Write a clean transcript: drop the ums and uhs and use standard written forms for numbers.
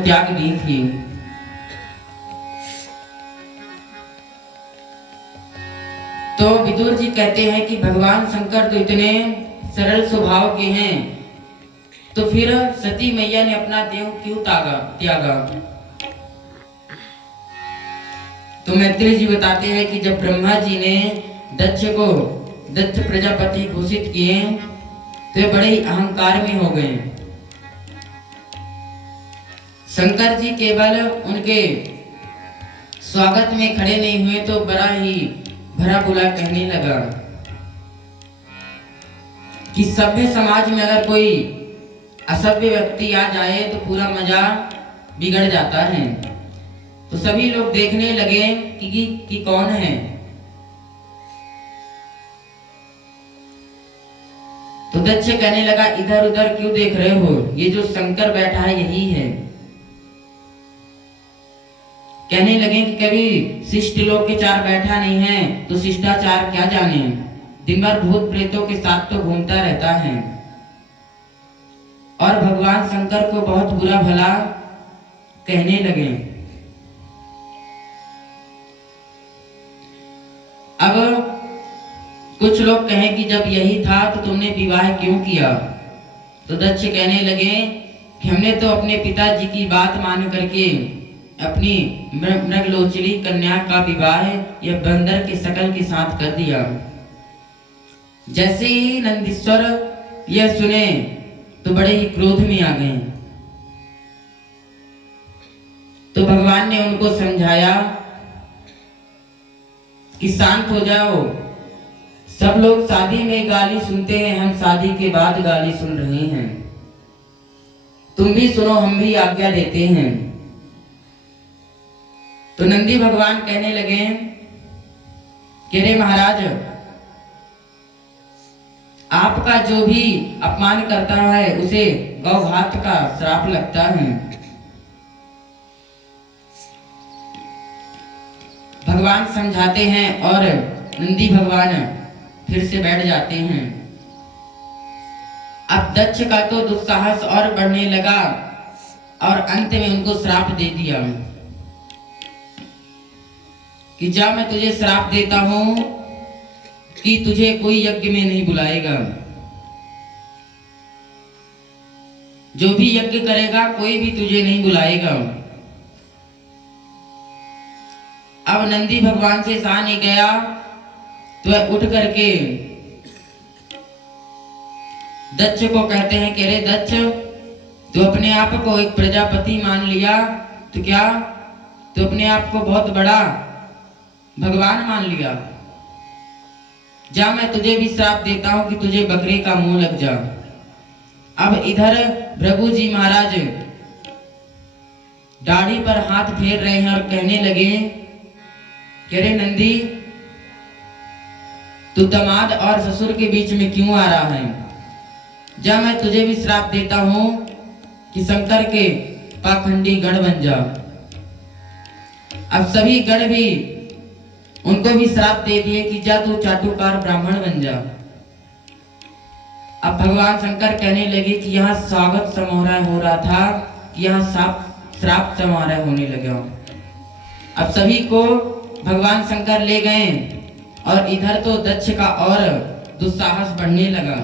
त्याग दी थी। तो विदुर जी कहते हैं कि भगवान शंकर तो इतने सरल स्वभाव के हैं, तो फिर सती मैया ने अपना देह क्यों त्यागा? तो मैत्री जी बताते हैं कि जब ब्रह्मा जी ने दक्ष प्रजापति घोषित किए तो वे बड़े ही अहंकार में हो गए। शंकर जी केवल उनके स्वागत में खड़े नहीं हुए तो बड़ा ही भरा बुला कहने लगा कि सभ्य समाज में अगर कोई असभ्य व्यक्ति आ जाए तो पूरा मजा बिगड़ जाता है। तो सभी लोग देखने लगे कि कौन है। तो दक्ष कहने लगा, इधर उधर क्यों देख रहे हो, ये जो शंकर बैठा है यही है। कहने लगे कि कभी शिष्ट लोग के चार बैठा नहीं है तो शिष्टाचार क्या जाने, दिन भर भूत प्रेतों के साथ तो घूमता रहता है। और भगवान शंकर को बहुत बुरा भला कहने लगे। अब कुछ लोग कहें कि जब यही था तो तुमने विवाह क्यों किया? तो दक्ष कहने लगे कि हमने तो अपने पिताजी की बात मान करके अपनी मृगलोचनी कन्या का विवाह या बंदर के शकल के साथ कर दिया। जैसे ही नंदीश्वर यह सुने तो बड़े ही क्रोध में आ गए। तो भगवान ने उनको समझाया कि शांत हो जाओ, सब लोग शादी में गाली सुनते हैं, हम शादी के बाद गाली सुन रहे हैं, तुम भी सुनो, हम भी आज्ञा देते हैं। तो नंदी भगवान कहने लगे कि रे महाराज, आपका जो भी अपमान करता है उसे गौघात का श्राप लगता है। भगवान समझाते हैं और नंदी भगवान फिर से बैठ जाते हैं। अब दक्ष का तो दुस्साहस और बढ़ने लगा और अंत में उनको श्राप दे दिया कि जा, मैं तुझे श्राप देता हूं कि तुझे कोई यज्ञ में नहीं बुलाएगा, जो भी यज्ञ करेगा कोई भी तुझे नहीं बुलाएगा। अब नंदी भगवान से सहा नहीं गया तो वह उठ करके दक्ष को कहते हैं कि अरे दक्ष, तू अपने आप को एक प्रजापति मान लिया तो क्या तू अपने आप को बहुत बड़ा भगवान मान लिया? जा, मैं तुझे भी श्राप देता हूं कि तुझे बकरे का मुंह लग जा। अब इधर भृगु जी महाराज दाढ़ी पर हाथ फेर रहे हैं और कहने लगे कि अरे नंदी, तू दामाद और ससुर के बीच में क्यों आ रहा है? जा, मैं तुझे भी श्राप देता हूं कि शंकर के पाखंडी गण बन जा। अब सभी गण भी उनको भी श्राप दे दिए कि जा, तू चाटुकार ब्राह्मण बन जा। अब भगवान शंकर कहने लगे कि यहाँ स्वागत समारोह हो रहा था कि यहाँ श्राप समारोह होने लगा। अब सभी को भगवान शंकर ले गए और इधर तो दक्ष का और दुस्साहस बढ़ने लगा।